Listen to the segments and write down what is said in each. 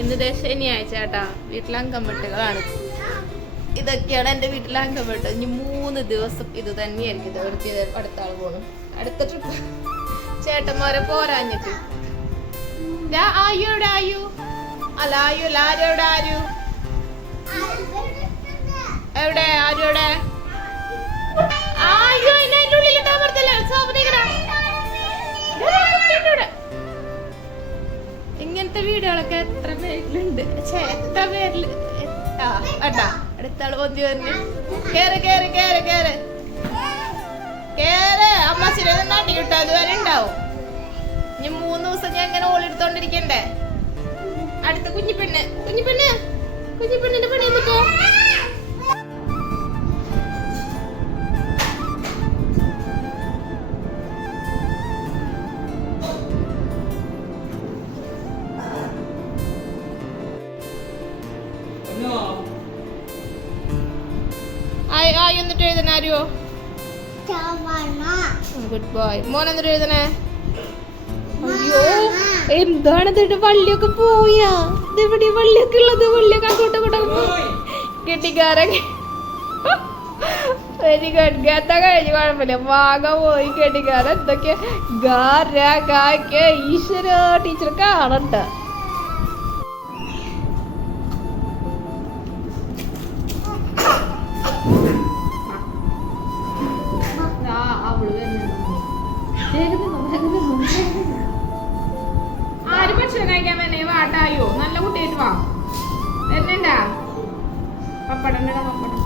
ഇന്ന് ശനിയാഴ്ച കേട്ടാ, വീട്ടിലെ അംഗംവെട്ടുകളാണ്. ഇതൊക്കെയാണ് എൻ്റെ വീട്ടിലെ അംഗംവെട്ട്. ഇനി 3 ദിവസം ഇത് തന്നെയായിരിക്കും. ഇത് എടുത്ത് അടുത്ത ആൾ പോകണം. അടുത്ത ട്രിപ്പ് ചേട്ടന്മാരെ പോരാഞ്ഞിട്ട്. ആയു എവിടെ? ആയു അല്ല, ആയു അല്ല, ആരും എവിടെ? ആരു എവിടെ? ആരും എവിടെ? ആയു അതിൻ്റെ ഉള്ളിലിട്ടാ പറ്റത്തില്ല. ഇങ്ങനത്തെ വീടുകളൊക്കെ എത്ര പേരിലുണ്ട്? എത്ര പേരില് കേട്ടാ. അടുത്താള് പൊന്തി വന്ന് കേറ് കേറ് കേറ് കേറ് കേറ്. അമ്മച്ചിനെ നാട്ടി കിട്ടും, അതുവരെ ഉണ്ടാവും. ഇനി 3 ദിവസം ഞാൻ ഇങ്ങനെ ഓളെടുത്തോണ്ടിരിക്കണ്ടേ. അടുത്ത കുഞ്ഞിപ്പെണ്ണ് കുഞ്ഞിപ്പെണ്ണിന്റെ പണി എന്നിട്ടോ? ആയി എന്നിട്ട് എഴുതണ ആര്യോ? Good boy. മോൻ എന്നിട്ട് എഴുതണേ? അയ്യോ എന്താണ് ഇതിട്ട്? വള്ളിയൊക്കെ പോയാ? ഇതെവിടെ വള്ളിയൊക്കെ ഉള്ളത്? വള്ളിയൊക്കെ അങ്ങോട്ടും ഇങ്ങോട്ടും കെട്ടിക്കാരൻ. Very good. ഗത്ത കഴിഞ്ഞ് കുഴപ്പമില്ല. വാഗ പോയി കെട്ടിക്കാരൻ. എന്തൊക്കെ ഈശ്വര ടീച്ചർ കാണണ്ട. ആര് ഭക്ഷണം കഴിക്കാൻ തന്നെ? വാട്ടായോ? നല്ല കുട്ടിയായിട്ട് വാ. എന്നണ്ടാ പപ്പടം? പപ്പടം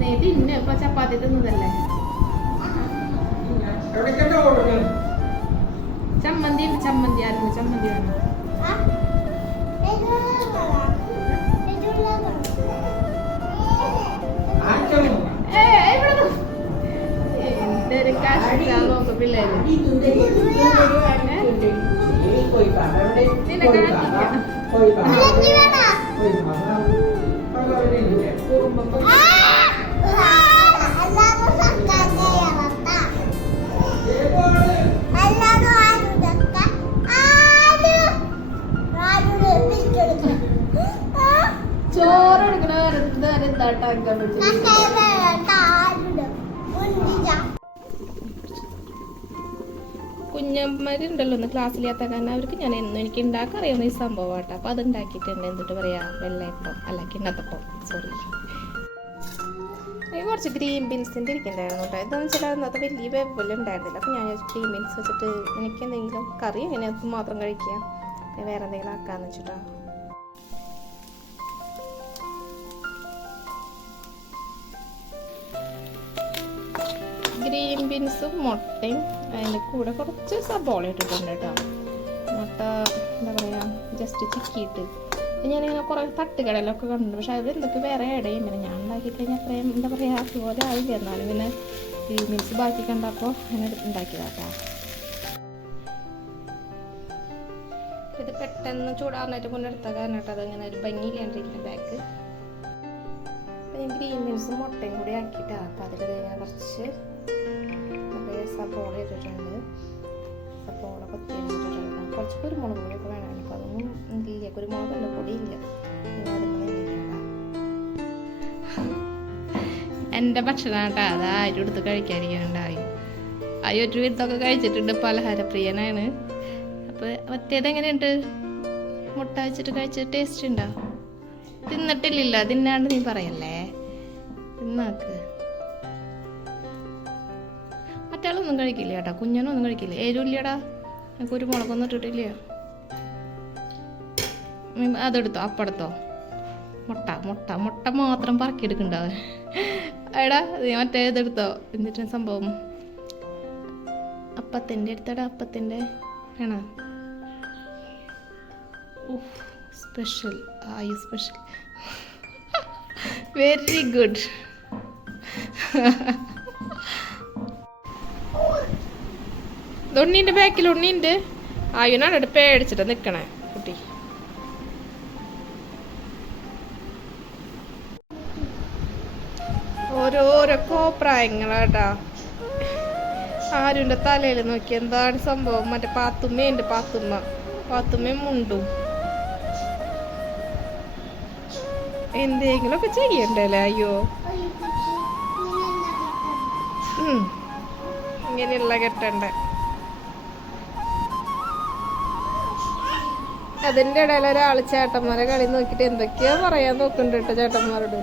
നീ തിന്നെ. ഇപ്പൊ ചപ്പാത്തി തിന്നതല്ലേ? ചമ്മന്തി ചമ്മന്തി ആയിരുന്നു. ചമ്മന്തി വേണം. എന്തൊരു കഷ്ടം നോക്ക് പിള്ളേര്. ചോറ് എടുക്കണ കുഞ്ഞന്മാരുണ്ടല്ലോ ഒന്ന് ക്ലാസ്സിലാത്ത കാരണം അവർക്ക് ഞാൻ എന്നും എനിക്ക് ഉണ്ടാക്കാൻ അറിയാവുന്ന ഈ സംഭവം ആട്ടോ. അപ്പൊ അത് ഉണ്ടാക്കിയിട്ടുണ്ട്. എന്നിട്ട് പറയാ വെള്ളയപ്പം അല്ല കിണ്ണത്തപ്പം. സോറി. കുറച്ച് ഗ്രീൻ ബീൻസിൻ്റെ ഇരിക്കണ്ടായിരുന്നു കേട്ടോ. എന്താണെന്ന് വെച്ചാൽ അന്നത്തെ വലിയ വെവ്വല് ഉണ്ടായിരുന്നില്ല. അപ്പം ഞാൻ ഗ്രീൻ ബീൻസ് വെച്ചിട്ട് എനിക്ക് എന്തെങ്കിലും കറി എങ്ങനെ മാത്രം കഴിക്കുക, വേറെ എന്തെങ്കിലും ആക്കാന്ന് വെച്ചിട്ടാ. ഗ്രീൻ ബീൻസും മുട്ടയും അതിൻ്റെ കൂടെ കുറച്ച് സബോള ഇട്ടിട്ടുണ്ട് കേട്ടോ. മുട്ട എന്താ പറയുക ജസ്റ്റ് ചിക്കിയിട്ട് ഞാനിങ്ങനെ കുറേ തട്ടുകടയിലൊക്കെ കണ്ടിട്ടുണ്ട്. പക്ഷെ അത് എന്തൊക്കെ വേറെ ആഡ് ചെയ്യുമ്പോൾ ഞാൻ ഉണ്ടാക്കി കഴിഞ്ഞാൽ അത്രയും എന്താ പറയുക അതുപോലെ ആയില്ല. എന്നാലും പിന്നെ ഗ്രീൻ ബീൻസ് ബാക്കി കണ്ടപ്പോൾ അങ്ങനെ ഉണ്ടാക്കിയതാട്ടോ. ഇത് പെട്ടെന്ന് ചൂടാറിനായിട്ട് കൊണ്ടെടുത്താൽ കാരണം കേട്ടോ അതങ്ങനെ ഒരു ഭംഗിയില്ലാണ്ടിരിക്കുന്ന ബാഗ്. അപ്പം ഞാൻ ഗ്രീൻ ബീൻസും മുട്ടയും കൂടി ആക്കിയിട്ടാണ്. അപ്പം അതിൽ ഞാൻ കുറച്ച് സബോള ഇട്ടിട്ടുണ്ട്. സബോള കൊത്തി ഇട്ടിട്ടുണ്ട്. കുറച്ച് കുരുമുളക് പൊടിയൊക്കെ വേണം. എനിക്ക് അതൊന്നും ഇല്ല, കുരുമുളകല്ല പൊടിയില്ല. പിന്നെ അതൊന്നും ഇല്ല. എൻ്റെ ഭക്ഷണം കേട്ടോ അത് ആരും എടുത്ത് കഴിക്കാതിരിക്കാനുണ്ടായി. ആയി ഒരു വിധമൊക്കെ കഴിച്ചിട്ടുണ്ട്. പലഹാരപ്രിയനാണ്. അപ്പോൾ മറ്റേതെങ്ങനെയുണ്ട്? മുട്ട വെച്ചിട്ട് കഴിച്ചിട്ട് ടേസ്റ്റ് ഉണ്ടോ? തിന്നിട്ടില്ല. തിന്നാണ്ട് നീ പറയല്ലേ. തിന്നാക്ക്. മറ്റാളൊന്നും കഴിക്കില്ല കേട്ടോ. കുഞ്ഞനൊന്നും കഴിക്കില്ല. എരിവില്ലടാ. കുരുമുളകൊന്നും ഇട്ടിട്ടില്ല. അതെടുത്തോ. അപ്പെടുത്തോ. മുട്ട മുട്ട മുട്ട മാത്രം പറക്കിയെടുക്കണ്ടാവും. എടാ മറ്റേ ഇതെടുത്തോ. എന്നിട്ട് സംഭവം അപ്പത്തിൻ്റെ എടുത്തടാ. അപ്പത്തിൻ്റെ വേണോ? സ്പെഷ്യൽ. ആയി സ്പെഷ്യൽ. Very good. ഉണ്ണീൻ്റെ ബാക്കിൽ ഉണ്ണീൻ്റെ ആയുനാണ് എടുത്ത് പേടിച്ചിട്ട് നിൽക്കണേ കുട്ടി. ഓരോരോ കോപ്രായങ്ങളാട്ടാ. ആരുൻ്റെ തലയിൽ നോക്കി എന്താണ് സംഭവം? മറ്റേ പാത്തുമ്മയുണ്ട്. പാത്തുമ്മ പാത്തുമ്മയും മുണ്ടും എന്തെങ്കിലുമൊക്കെ ചെയ്യണ്ടല്ലേ. അയ്യോ ഇങ്ങനെയുള്ള കെട്ടണ്ട. അതിൻ്റെ ഇടയിൽ ഒരാൾ ചേട്ടന്മാരെ കളി നോക്കിയിട്ട് എന്തൊക്കെയോ പറയാൻ നോക്കുന്നുണ്ട് കേട്ടോ ചേട്ടന്മാരോട്.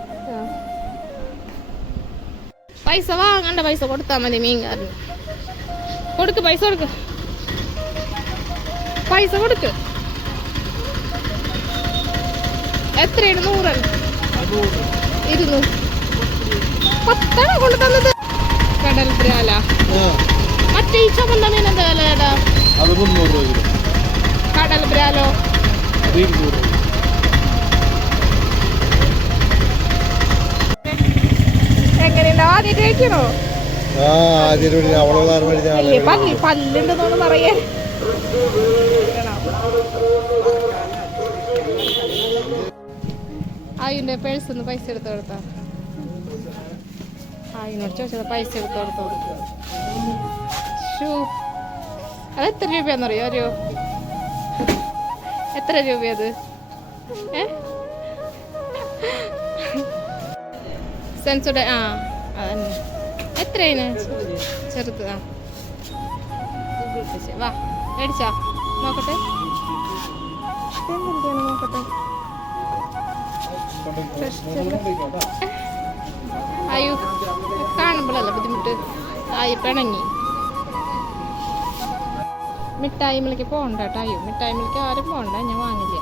പൈസ വാങ്ങണ്ട, പൈസ കൊടുത്താൽ മതി മീൻകാരന്. കൊടുക്ക്, പൈസ കൊടുക്ക്, പൈസ കൊടുക്ക്. എത്രയാണ്? 100 200 10 കൊണ്ട് തന്നത്. കടൽ ബ്രാല മറ്റേ ഈ ചുമന്ന മീൻ എന്താ വില ചേട്ടാ? കടൽ ബ്രാലോ എങ്ങനെയുണ്ടോ? ആദ്യം കഴിക്കണോ? പല്ലുണ്ടെന്നൊന്ന് പറയേ. ആയിന്റെ പേഴ്സ് ഒന്ന് പൈസ എടുത്ത് കൊടുത്താ. ആയിനോട് ചോദിച്ചത് പൈസ എടുത്ത് കൊടുത്തോ. അത് എത്ര രൂപയാന്നറിയോ? അറിയോ എത്ര രൂപയത്? സെൻസുടെ അതന്നെ. എത്രയാണ് ചെറുത്? വാ മേടിച്ചാ നോക്കട്ടെ. എന്തിനാണ് നോക്കട്ടെ. അയ്യോ കാണുമ്പോഴല്ല ബുദ്ധിമുട്ട്. ആയി പിണങ്ങി. മിഠായി മിളിക്ക് പോകണ്ട കേട്ടോ. അയ്യോ മിഠായി മിളിക്ക് ആരും പോകണ്ട, ഞാൻ വാങ്ങില്ല.